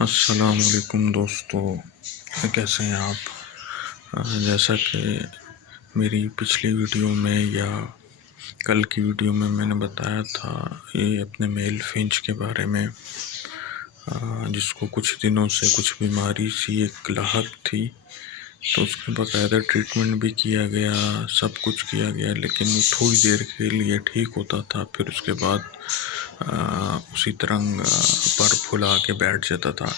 السلام علیکم دوستو، کیسے ہیں آپ؟ جیسا کہ میری پچھلی ویڈیو میں یا کل کی ویڈیو میں نے بتایا تھا یہ اپنے میل فنچ کے بارے میں، جس کو کچھ دنوں سے کچھ بیماری سی ایک لاحق تھی، تو اس کے باقاعدہ ٹریٹمنٹ بھی کیا گیا، سب کچھ کیا گیا، لیکن وہ تھوڑی دیر کے لیے ٹھیک ہوتا تھا، پھر اس کے بعد اسی طرح پر پھلا کے بیٹھ جاتا تھا۔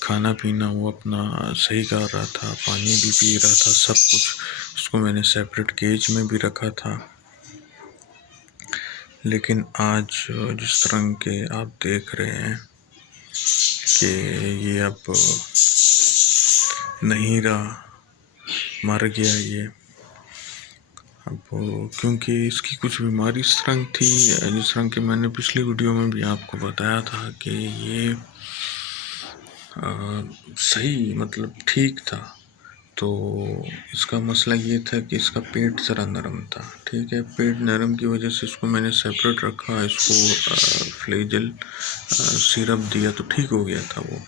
کھانا پینا وہ اپنا صحیح کر رہا تھا، پانی بھی پی رہا تھا، سب کچھ۔ اس کو میں نے سیپریٹ کیج میں بھی رکھا تھا، لیکن آج جس طرح کے آپ دیکھ رہے ہیں کہ یہ اب نہیں رہا، مر گیا یہ اب، کیونکہ اس کی کچھ بیماری اس طرح تھی، جس طرح کہ میں نے پچھلی ویڈیو میں بھی آپ کو بتایا تھا کہ یہ صحیح مطلب ٹھیک تھا۔ تو اس کا مسئلہ یہ تھا کہ اس کا پیٹ ذرا نرم تھا، ٹھیک ہے۔ پیٹ نرم کی وجہ سے اس کو میں نے سیپریٹ رکھا، اس کو فلیجل سیرپ دیا تو ٹھیک ہو گیا تھا وہ۔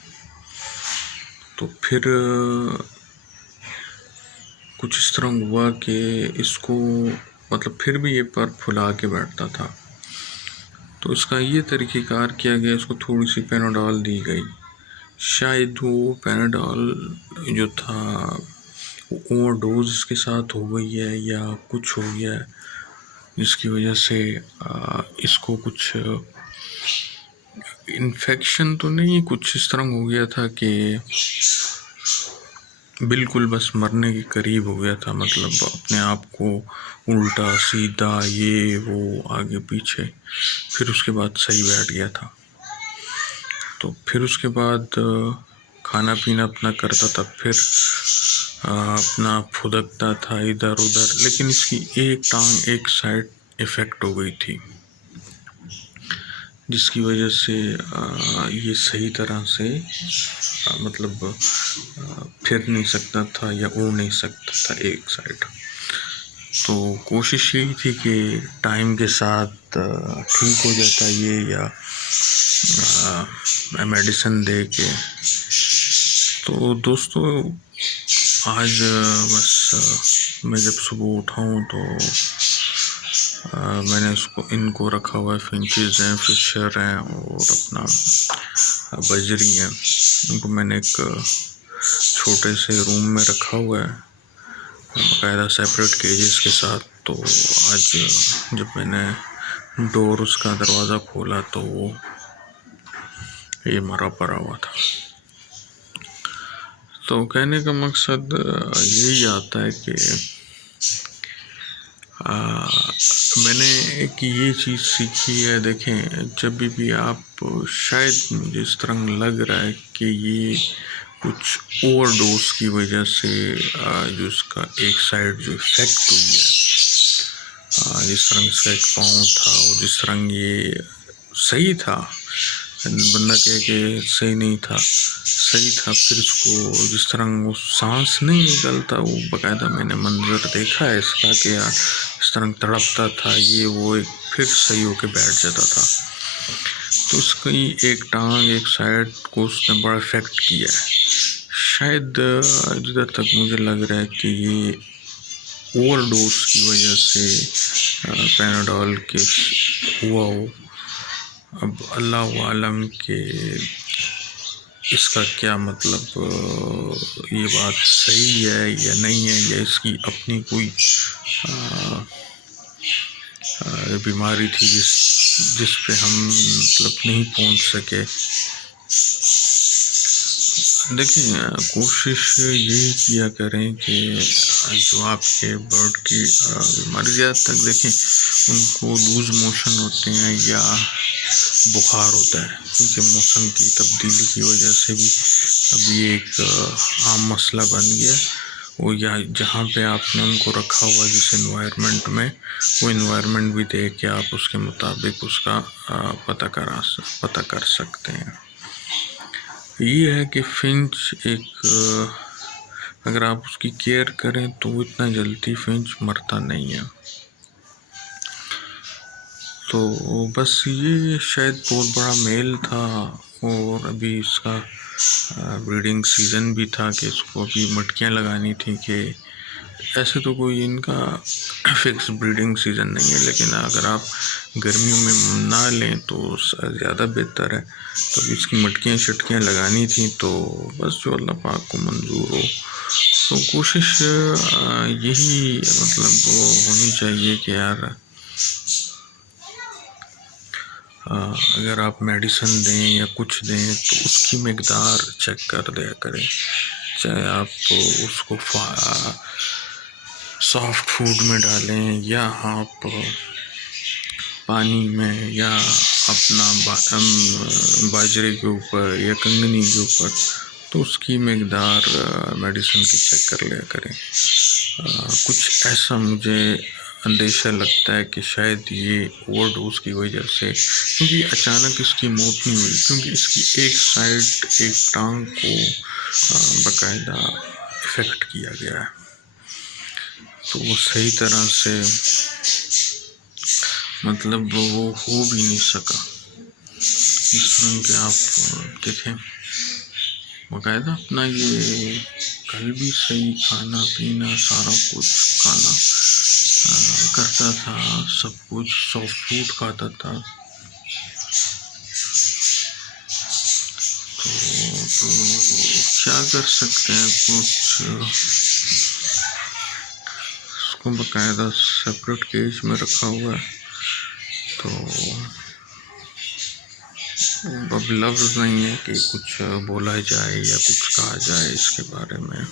تو پھر کچھ اس طرح ہوا کہ اس کو مطلب پھر بھی یہ پر پھلا کے بیٹھتا تھا، تو اس کا یہ طریقہ کار کیا گیا، اس کو تھوڑی سی پیناڈول دی گئی۔ شاید وہ پیناڈول جو تھا وہ اوور ڈوز اس کے ساتھ ہو گئی ہے یا کچھ ہو گیا ہے، جس کی وجہ سے اس کو کچھ انفیکشن تو نہیں، کچھ اس طرح ہو گیا تھا کہ بالکل بس مرنے کے قریب ہو گیا تھا، مطلب اپنے آپ کو الٹا سیدھا یہ وہ آگے پیچھے، پھر اس کے بعد صحیح بیٹھ گیا تھا۔ تو پھر اس کے بعد کھانا پینا اپنا کرتا تھا، پھر اپنا پھدکتا تھا ادھر ادھر، لیکن اس کی ایک ٹانگ ایک سائڈ افیکٹ ہو گئی تھی، جس کی وجہ سے یہ صحیح طرح سے مطلب پھر نہیں سکتا تھا یا اڑ نہیں سکتا تھا ایک سائڈ۔ تو کوشش یہی تھی کہ ٹائم کے ساتھ ٹھیک ہو جاتا یہ، یا میڈیسن دے کے۔ تو دوستو آج بس میں جب صبح اٹھا ہوں تو میں نے ان کو رکھا ہوا ہے، فنچز ہیں، فشر ہیں اور اپنا بجری ہیں، ان کو میں نے ایک چھوٹے سے روم میں رکھا ہوا ہے، باقاعدہ سیپریٹ کیجز کے ساتھ۔ تو آج جب میں نے ڈور اس کا دروازہ کھولا تو یہ مرا پڑا ہوا تھا۔ تو کہنے کا مقصد یہی آتا ہے کہ میں نے ایک یہ چیز سیکھی ہے، دیکھیں جب بھی آپ شاید مجھے اس طرح لگ رہا ہے کہ یہ کچھ اوور ڈوز کی وجہ سے جو اس کا ایک سائڈ جو افیکٹ ہوئی ہے، جس طرح اس کا ایک پاؤں تھا اور جس طرح یہ صحیح تھا، بندہ کہے کہ صحیح نہیں تھا، صحیح تھا، پھر اس کو جس طرح وہ سانس نہیں نکلتا، وہ باقاعدہ میں نے منظر دیکھا ہے اس کا کہ اس طرح تڑپتا تھا یہ وہ، پھر صحیح ہو کے بیٹھ جاتا تھا۔ تو اس کی ایک ٹانگ ایک سائڈ کو اس نے بڑا افیکٹ کیا ہے، شاید جدھر تک مجھے لگ رہا ہے کہ یہ اوور ڈوز کی وجہ سے پیناڈول کے ہوا ہو۔ اب اللہ عالم کہ اس کا کیا مطلب یہ بات صحیح ہے یا نہیں ہے، یا اس کی اپنی کوئی بیماری تھی جس پہ ہم مطلب نہیں پہنچ سکے۔ دیکھیں کوشش یہی کیا کریں کہ جو آپ کے برڈ کی بیماری، زیادہ تک دیکھیں ان کو لوز موشن ہوتے ہیں یا بخار ہوتا ہے، کیونکہ موسم کی تبدیلی کی وجہ سے بھی اب یہ ایک عام مسئلہ بن گیا، وہ یا جہاں پہ آپ نے ان کو رکھا ہوا جس انوائرمنٹ میں، وہ انوائرمنٹ بھی دیکھ کے آپ اس کے مطابق اس کا پتہ کر سکتے ہیں۔ یہ ہے کہ فنچ ایک اگر آپ اس کی کیئر کریں تو وہ اتنا جلدی فنچ مرتا نہیں ہے۔ تو بس یہ شاید بہت بڑا میل تھا، اور ابھی اس کا بریڈنگ سیزن بھی تھا کہ اس کو ابھی مٹکیاں لگانی تھیں، کہ ایسے تو کوئی ان کا فکس بریڈنگ سیزن نہیں ہے، لیکن اگر آپ گرمیوں میں نہ لیں تو زیادہ بہتر ہے۔ تو ابھی اس کی مٹکیاں شٹکیاں لگانی تھیں، تو بس جو اللہ پاک کو منظور ہو، تو کوشش یہی مطلب وہ ہونی چاہیے کہ یار اگر آپ میڈیسن دیں یا کچھ دیں تو اس کی مقدار چیک کر دیا کریں، چاہے آپ اس کو سافٹ فوڈ میں ڈالیں یا آپ پانی میں یا اپنا باجرے کے اوپر یا کنگنی کے اوپر، تو اس کی مقدار میڈیسن کی چیک کر لیا کریں۔ کچھ ایسا مجھے اندیشہ لگتا ہے کہ شاید یہ اوور ڈوز کی وجہ سے، کیونکہ اچانک اس کی موت نہیں ہوئی، کیونکہ اس کی ایک سائڈ ایک ٹانگ کو باقاعدہ افیکٹ کیا گیا ہے، تو وہ صحیح طرح سے مطلب وہ ہو بھی نہیں سکا۔ جس طرح کہ آپ دیکھیں باقاعدہ اپنا یہ کل بھی صحیح کھانا پینا سارا کچھ کھانا کرتا تھا، سب کچھ سافٹ فوڈ کھاتا تھا، تو کیا کر سکتے ہیں، کچھ اس کو باقاعدہ سپریٹ کیج میں رکھا ہوا ہے، تو اب لفظ نہیں ہے کہ کچھ بولا جائے یا کچھ کہا جائے اس کے بارے میں۔